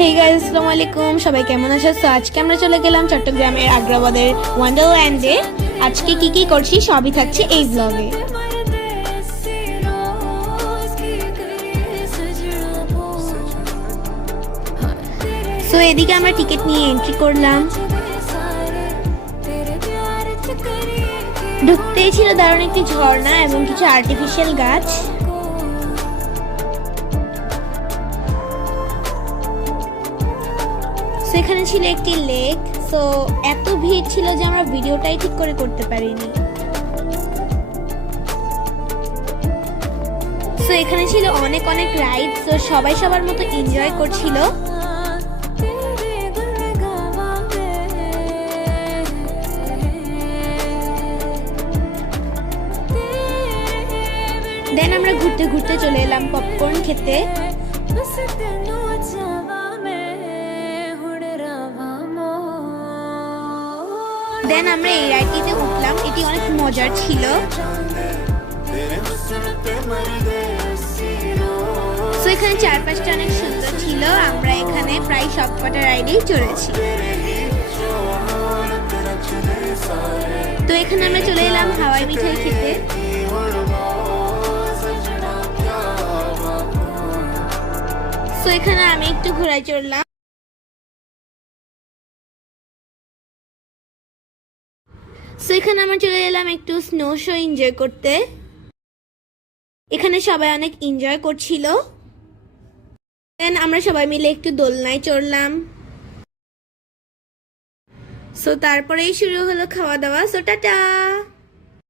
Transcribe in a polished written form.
Hey guys, আসসালামু আলাইকুম। সবাই কেমন আছো? সো আজকে আমরা চলে গেলাম চট্টগ্রামের আগ্রাবাদের ওয়ান্ডারল্যান্ডে। আজকে কি কি করছি সবই থাকছে এই ব্লগে। সো এদিকে আমরা টিকিট নিয়ে এন্ট্রি করলাম। ঢুকতেই ছিল দারুণ একটি ঝর্ণা এবং কিছু আর্টিফিশিয়াল গাছ। সেখানে ছিল একটি লেক। সো এত ভিড় ছিল যে আমরা ভিডিওটাই ঠিক করে করতে পারিনি। সো এখানে ছিল অনেক অনেক রাইড। সো সবাই সবার মতো এনজয় করছিল। দেন আমরা ঘুরতে ঘুরতে চলে এলাম পপকর্ন খেতে। দেন আমরা এই রাইডটিতে উঠলাম। এটি অনেক মজার ছিল। সো এখানে চারপাশটা অনেক সুন্দর ছিল। আমরা এখানে প্রায় সবকটা রাইডেই চড়েছি। তো এখানে আমরা চলে এলাম হাওয়াই মিঠাই খেতে। সো এখানে আমি একটু ঘোড়ায় চড়লাম। সো এখানে আমরা চলে এলাম একটু স্নো শো এনজয় করতে। এখানে সবাই অনেক এনজয় করছিল। দেন আমরা সবাই মিলে একটু দোলনায় চড়লাম। সো তারপরেই শুরু হলো খাওয়া দাওয়া। So tata.